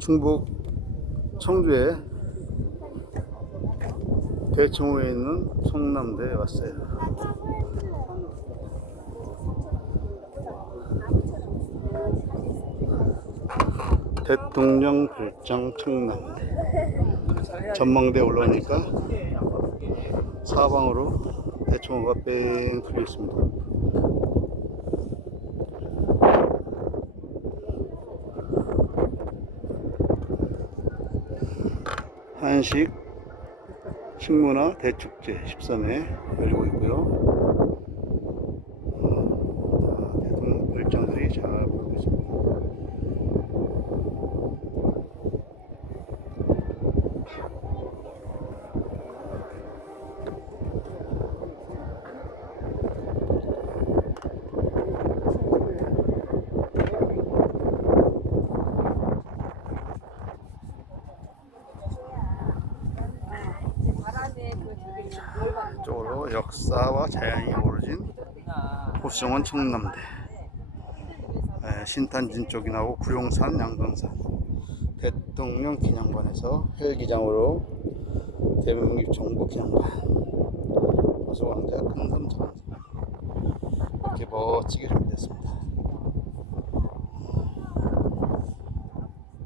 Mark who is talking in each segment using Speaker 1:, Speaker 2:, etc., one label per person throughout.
Speaker 1: 충북 청주에 대청호에 있는 성남대에 왔어요. 대통령 별장 청남대 전망대 올라오니까 사방으로 대청호가 뺑 둘려 있습니다. 한식 식문화 대축제 13회 열리고 있고요. 어, 다 대통령 별장들이 잘 보이고 있습니다. 이쪽으로 역사와 자연이 어우러진 호수정원 청남대. 에, 신탄진 쪽이 나오고 구룡산 양동산. 대통령 기념관에서 헬기장으로 대명립 정부 기념관. 호수왕자 근섬 장사 이렇게 멋지게 준비됐습니다.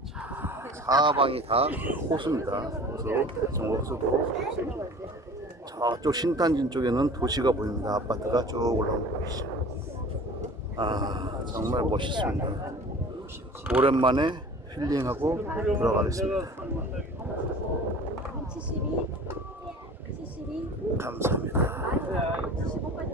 Speaker 1: 자, 사방이 다 호수입니다. 호수 호수고 저쪽 신탄진 쪽에는 도시가 보입니다. 아파트가 쭉 올라오는 거 보이시죠? 아, 정말 멋있습니다. 오랜만에 힐링하고 돌아가겠습니다.
Speaker 2: 72, 72,
Speaker 1: 감사합니다.
Speaker 2: 75까지 나.